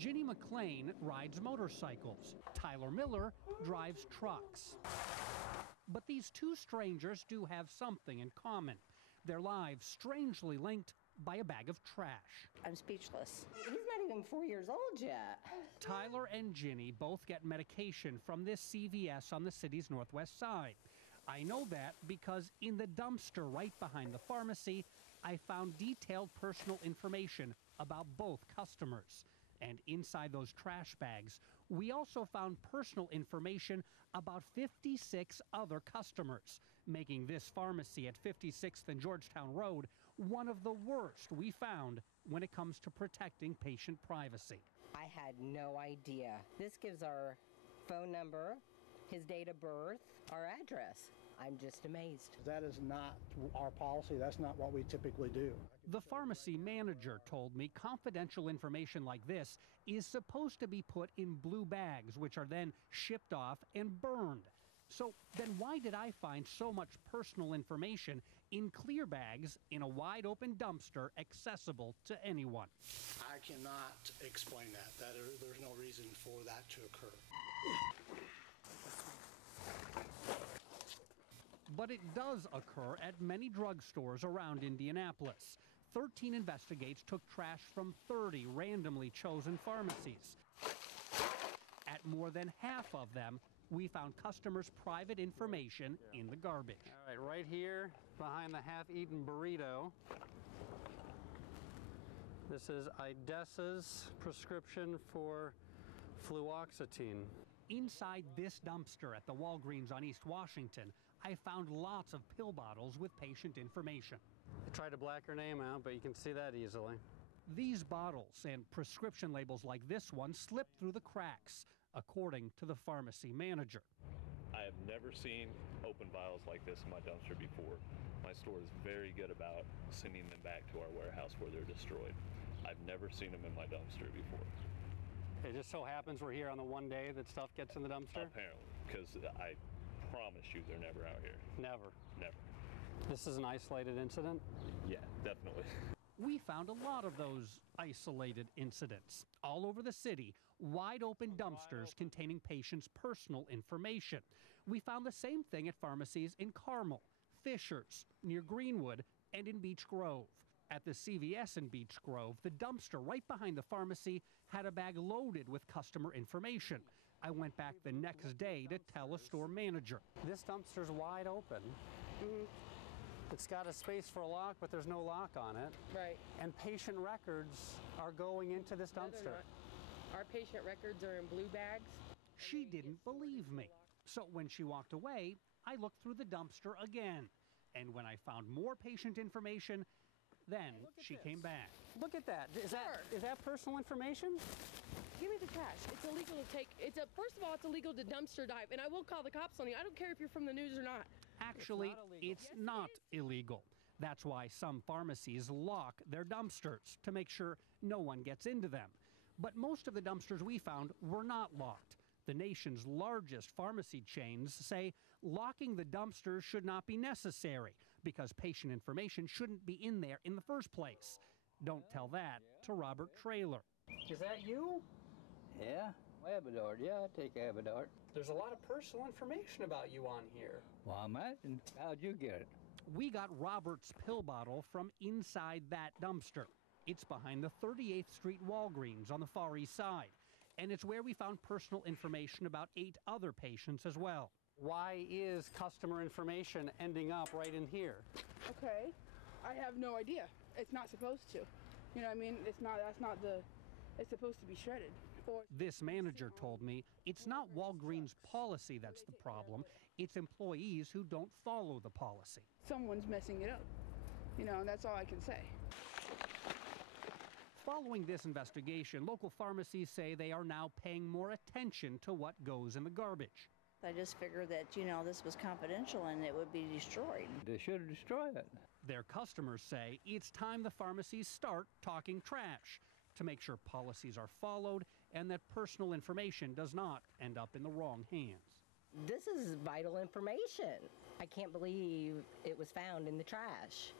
Ginny McLean rides motorcycles. Tyler Miller drives trucks. But these two strangers do have something in common. Their lives strangely linked by a bag of trash. I'm speechless. He's not even 4 years old yet. Tyler and Ginny both get medication from this CVS on the city's northwest side. I know that because in the dumpster right behind the pharmacy, I found detailed personal information about both customers. And inside those trash bags, we also found personal information about 56 other customers, making this pharmacy at 56th and Georgetown Road one of the worst we found when it comes to protecting patient privacy. I had no idea. This gives our phone number, his date of birth, our address. I'm just amazed. That is not our policy. That's not what we typically do. The pharmacy manager told me confidential information like this is supposed to be put in blue bags, which are then shipped off and burned. So then why did I find so much personal information in clear bags in a wide open dumpster accessible to anyone? I cannot explain that. There's no reason for that to occur. But it does occur at many drugstores around Indianapolis. 13 investigators took trash from 30 randomly chosen pharmacies. At more than half of them, we found customers' private information in the garbage. All right, right here behind the half-eaten burrito, this is Idessa's prescription for fluoxetine. Inside this dumpster at the Walgreens on East Washington, I found lots of pill bottles with patient information. I tried to black her name out, but you can see that easily. These bottles and prescription labels like this one slipped through the cracks, according to the pharmacy manager. I have never seen open vials like this in my dumpster before. My store is very good about sending them back to our warehouse where they're destroyed. I've never seen them in my dumpster before. It just so happens we're here on the one day that stuff gets in the dumpster? Apparently, because I promise you they're never out here. Never? Never. This is an isolated incident? Yeah, definitely. We found a lot of those isolated incidents. All over the city, wide open dumpsters containing patients' personal information. We found the same thing at pharmacies in Carmel, Fishers, near Greenwood, and in Beech Grove. At the CVS in Beech Grove, the dumpster right behind the pharmacy had a bag loaded with customer information. I went back the next day to tell a store manager. This dumpster's wide open. It's got a space for a lock, but there's no lock on it. Right. And patient records are going into this dumpster. Our patient records are in blue bags. She didn't believe me. So when she walked away, I looked through the dumpster again. And when I found more patient information, then she came back. Look at that. Is that personal information? Give me the trash. It's illegal to take. First of all, it's illegal to dumpster dive, and I will call the cops on you. I don't care if you're from the news or not. Actually, it's not illegal. That's why some pharmacies lock their dumpsters to make sure no one gets into them. But most of the dumpsters we found were not locked. The nation's largest pharmacy chains say locking the dumpsters should not be necessary because patient information shouldn't be in there in the first place. Don't tell that to Robert Traylor. Is that you? Yeah, Abadart. Yeah, I take Abadart. There's a lot of personal information about you on here. Well, I imagine. How'd you get it? We got Robert's pill bottle from inside that dumpster. It's behind the 38th Street Walgreens on the Far East Side. And it's where we found personal information about 8 other patients as well. Why is customer information ending up right in here? Okay, I have no idea. It's not supposed to. You know what I mean? It's supposed to be shredded. This manager told me it's not Walgreens' policy that's the problem. It's employees who don't follow the policy. Someone's messing it up. You know, that's all I can say. Following this investigation, local pharmacies say they are now paying more attention to what goes in the garbage. I just figured that, you know, this was confidential and it would be destroyed. They should destroy it. Their customers say it's time the pharmacies start talking trash to make sure policies are followed and that personal information does not end up in the wrong hands. This is vital information. I can't believe it was found in the trash.